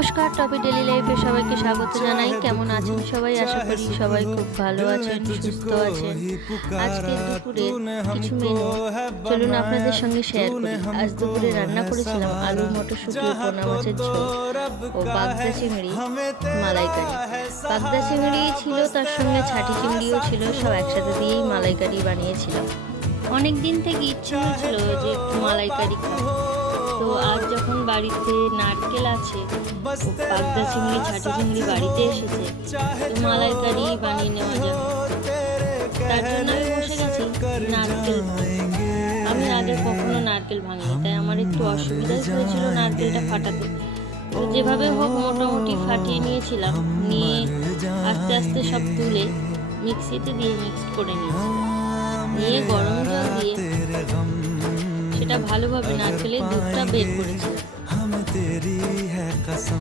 নমস্কার, টপি ডেলি লাইফে সবাইকে স্বাগত জানাই। কেমন আছেন সবাই? আশা করি সবাই খুব ভালো আছেন, সুস্থ আছেন। আজকে দুপুরে কিছু মেনু চলুন আপনাদের সঙ্গে শেয়ার করি। আজ দুপুরে রান্না করেছিলাম আলু মটরশুঁটি পোনা মাছের ঝোল ও বাগদা চিংড়ি মালাইকারি। বাগদা চিংড়ি ছিল, তার সঙ্গে ছাটি চিংড়িও ছিল, সব একসাথে দিয়েই মালাইকারি বানিয়েছিলাম। অনেক দিন থেকে ইচ্ছে হয়েছিল যে একটু মালাইকারি খাবো, তো আজ যখন বাড়িতে নারকেল আছে, বাগদা চিংড়ি ছাটি চিংড়ি বাড়িতে এসেছে, তো মালাইকারি বানিয়ে নেওয়া যাবে। তার জন্য আমি বসে গেছি নারকেল। আমি আগে কখনো নারকেল ভাঙিনি, তাই আমার একটু অসুবিধা হয়েছিল নারকেলটা ফাটাতে। তো যেভাবে হোক মোটামুটি ফাটিয়ে নিয়েছিলাম, নিয়ে আস্তে আস্তে সব তুলে মিক্সিতে দিয়ে মিক্সড করে নিয়েছি। নিয়ে গরম জল দিয়ে সেটা ভালোভাবে নারকেলের দুধটা বের করেছিলাম।